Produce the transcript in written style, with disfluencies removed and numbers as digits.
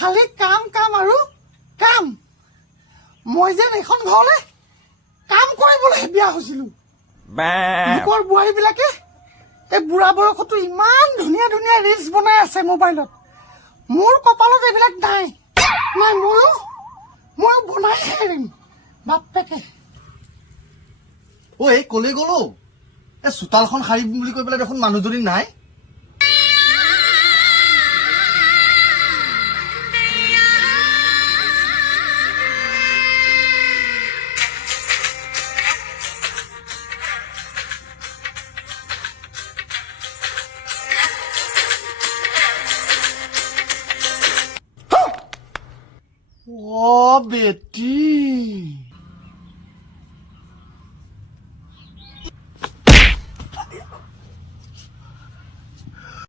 খালি কাম কাম আৰু কাম মই যেন এখন ঘৰলে কাম কৰিবলৈ বিয়া হৈছিলো লোকৰ বোৱাৰীবিলাকে এই বুঢ়া বয়সতো ইমান ধুনীয়া ধুনীয়া ৰিলছ বনাই আছে মোবাইলত মোৰ কপালত এইবিলাক নাই নাই ময়ো বনাইহে এৰিম বাপেকে ঐ কলে গ'লো এই চোতালখন সাৰিম বুলি কৈ পেলাই দেখোন মানুহজনী নাই ओ बेटी